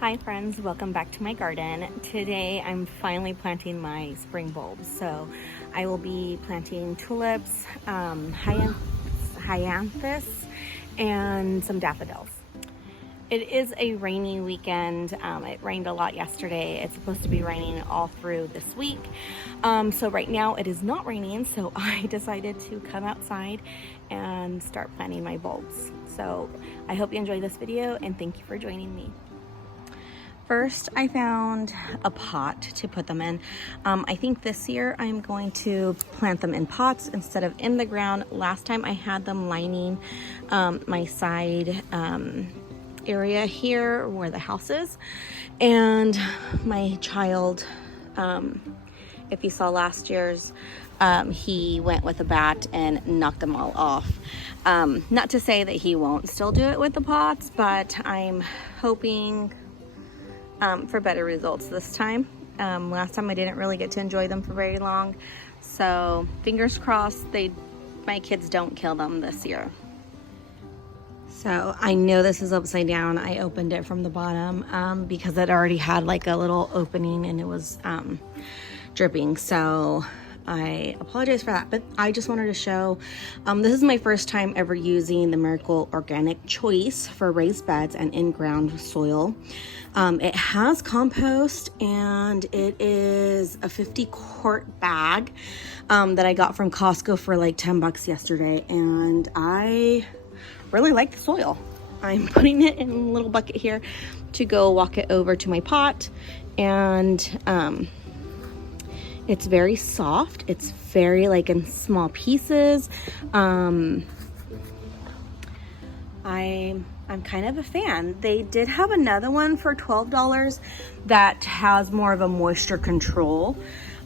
Hi friends, welcome back to my garden. Today I'm finally planting my spring bulbs. So I will be planting tulips, hyacinths, and some daffodils. It is a rainy weekend. It rained a lot yesterday. It's supposed to be raining all through this week. So right now it is not raining, so I decided to come outside and start planting my bulbs. So I hope you enjoy this video and thank you for joining me. First, I found a pot to put them in. I think this year I'm going to plant them in pots instead of in the ground. Last time I had them lining my side area here where the house is. And my child, if you saw last year's, he went with a bat and knocked them all off. Not to say that he won't still do it with the pots, but I'm hoping for better results this time. Last time I didn't really get to enjoy them for very long, so fingers crossed my kids don't kill them this year. So I know this is upside down. I opened it from the bottom because it already had like a little opening and it was dripping, so I apologize for that, but I just wanted to show, this is my first time ever using the Miracle Organic Choice for raised beds and in-ground soil. It has compost and it is a 50-quart bag that I got from Costco for like 10 bucks yesterday, and I really like the soil. I'm putting it in a little bucket here to go walk it over to my pot, and it's very soft. It's very like in small pieces. I'm kind of a fan. They did have another one for $12 that has more of a moisture control.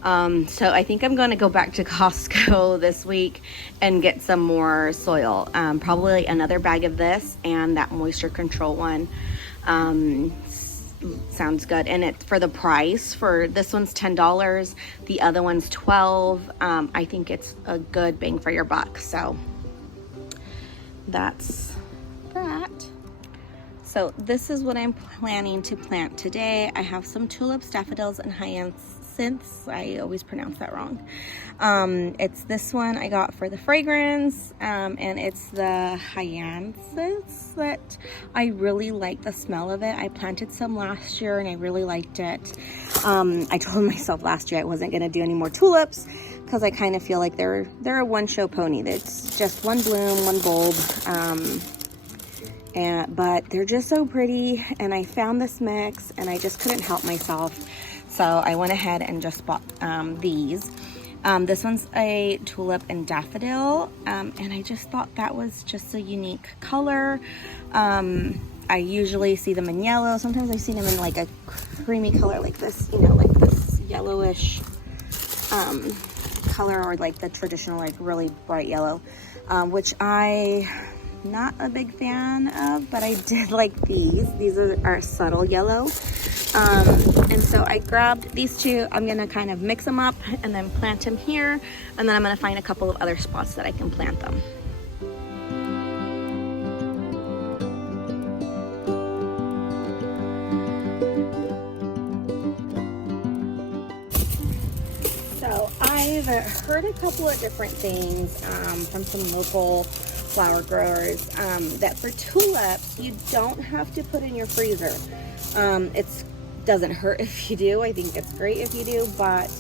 So I think I'm going to go back to Costco this week and get some more soil. Probably another bag of this and that moisture control one. Sounds good. And it for the price, for this one's $10, the other one's $12. I think it's a good bang for your buck. So that's that. So this is what I'm planning to plant today. I have some tulips, daffodils, and hyacinths. I always pronounce that wrong. It's this one I got for the fragrance, and it's the hyacinths that I really like the smell of it. I planted some last year and I really liked it. I told myself last year I wasn't going to do any more tulips because I kind of feel like they're a one-show pony. It's just one bloom, one bulb. But they're just so pretty, and I found this mix and I just couldn't help myself, so I went ahead and just bought these. This one's a tulip and daffodil, and I just thought that was just a unique color. I usually see them in yellow. Sometimes I see them in like a creamy color like this, you know, like this yellowish color, or like the traditional like really bright yellow, which not a big fan of, but I did like these. These are subtle yellow. And so I grabbed these two. I'm gonna kind of mix them up and then plant them here, and then I'm gonna find a couple of other spots that I can plant them. So I've heard a couple of different things from some local flower growers, that for tulips you don't have to put in your freezer. It doesn't hurt if you do. I think it's great if you do, but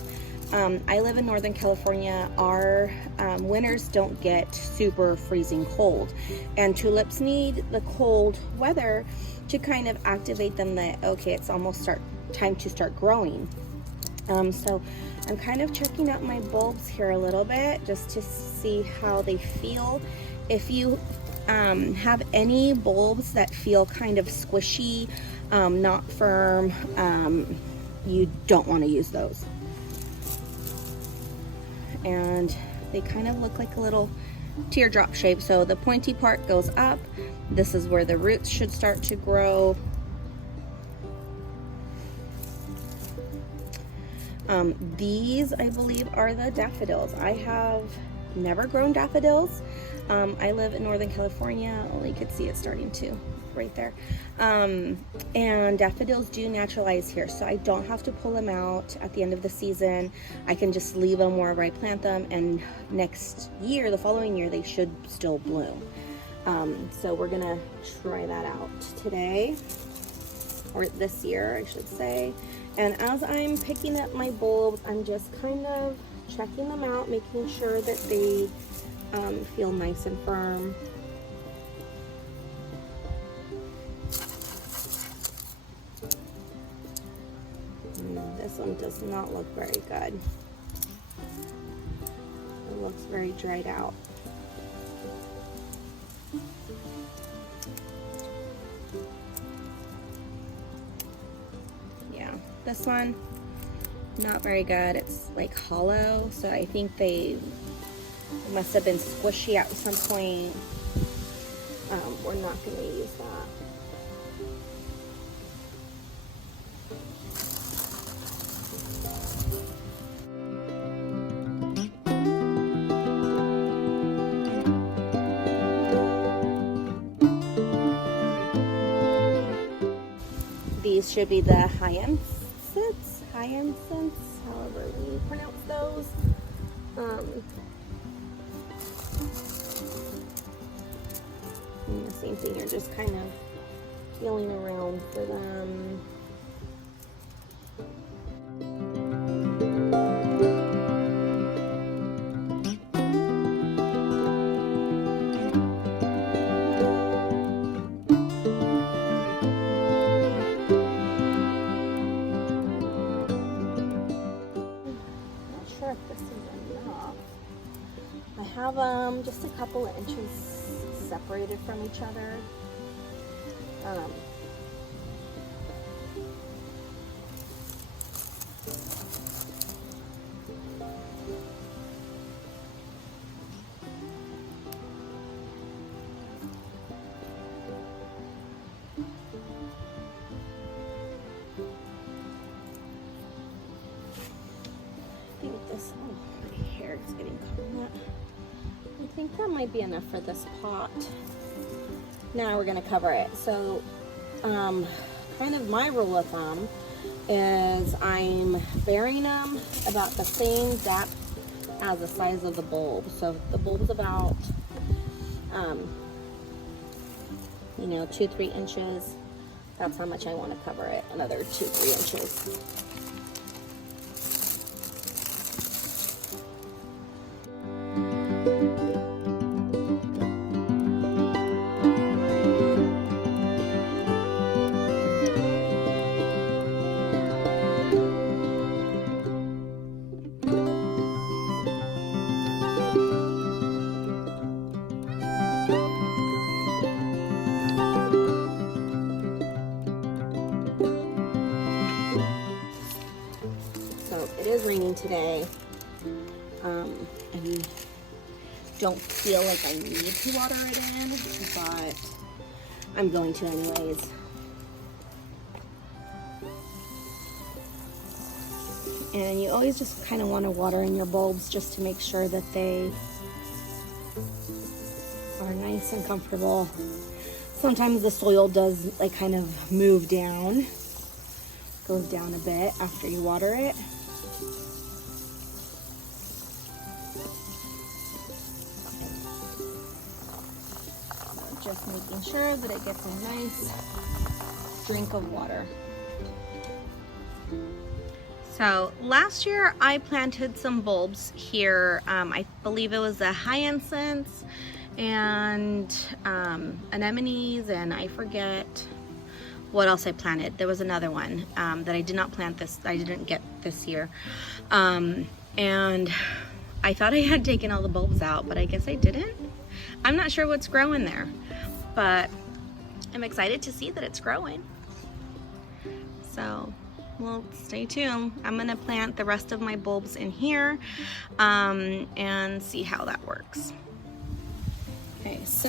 I live in Northern California. Our winters don't get super freezing cold, and tulips need the cold weather to kind of activate them that, okay, it's almost time to start growing. So I'm kind of checking out my bulbs here a little bit just to see how they feel. If you have any bulbs that feel kind of squishy, not firm, you don't want to use those. And they kind of look like a little teardrop shape. So the pointy part goes up. This is where the roots should start to grow. These, I believe, are the daffodils. I have never grown daffodils. I live in Northern California. Well, you could see it starting to right there. And daffodils do naturalize here, so I don't have to pull them out at the end of the season. I can just leave them wherever I plant them, and next year, the following year, they should still bloom. So we're gonna try that out today, or this year, I should say. And as I'm picking up my bulbs, I'm just kind of checking them out, making sure that they feel nice and firm. This one does not look very good. It looks very dried out. Yeah, this one, not very good. It's like hollow, so I think they must have been squishy at some point. We're not going to use that. These should be the hyacinths, however you pronounce those. And the same thing, you're just kind of feeling around for them. I have just a couple of inches separated from each other. I think this, oh, my hair is getting caught in that. I think that might be enough for this pot. Now we're going to cover it. So kind of my rule of thumb is I'm burying them about the same depth as the size of the bulb. So if the bulb's about 2-3 inches, that's how much I want to cover it. Another 2-3 inches. It is raining today, and don't feel like I need to water it in, but I'm going to anyways. And you always just kind of want to water in your bulbs just to make sure that they are nice and comfortable. Sometimes the soil does like kind of move down, goes down a bit after you water it. Just making sure that it gets a nice drink of water. So last year I planted some bulbs here. I believe it was the hyacinths and anemones, and I forget what else I planted. There was another one that I did not plant this. I didn't get this year, and I thought I had taken all the bulbs out, but I guess I didn't. I'm not sure what's growing there, but I'm excited to see that it's growing. So, well, stay tuned. I'm gonna plant the rest of my bulbs in here and see how that works. Okay, so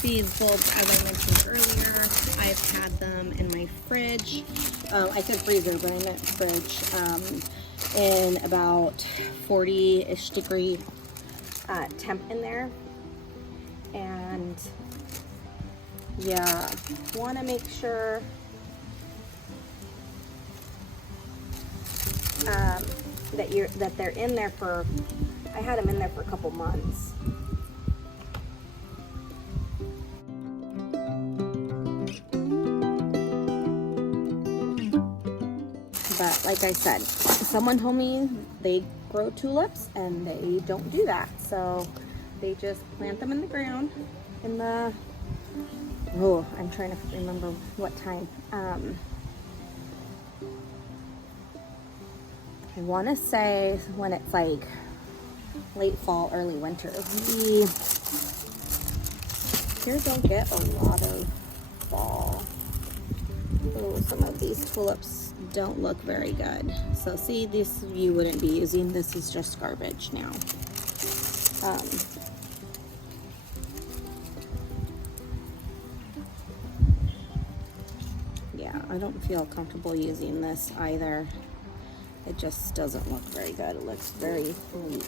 these bulbs, as I mentioned earlier, I've had them in my fridge. I said freezer, but I meant fridge. In about 40-ish degree temp in there. And Yeah, want to make sure that they're in there for, I had them in there for a couple months. But like I said, someone told me they grow tulips and they don't do that. So they just plant them in the ground in the, oh, I'm trying to remember what time. I want to say when it's like late fall, early winter. We here don't get a lot of fall. Oh, some of these tulips don't look very good. So see, this you wouldn't be using. This is just garbage now. Yeah, I don't feel comfortable using this either. It just doesn't look very good. It looks very weak.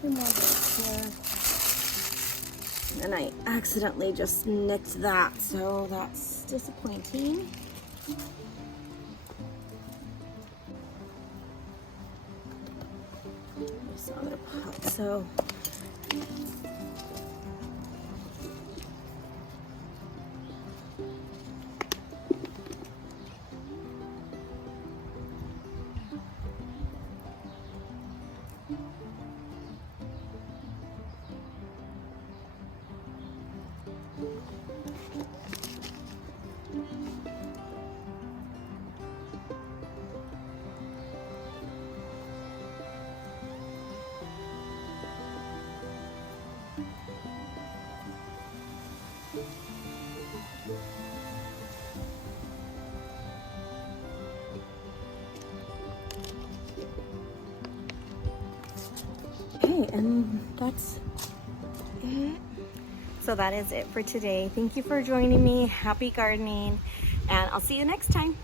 Two more bits here. And I accidentally just nicked that, so that's disappointing. This other pot, so okay, and that's it. So that is it for today. Thank you for joining me. Happy gardening, and I'll see you next time.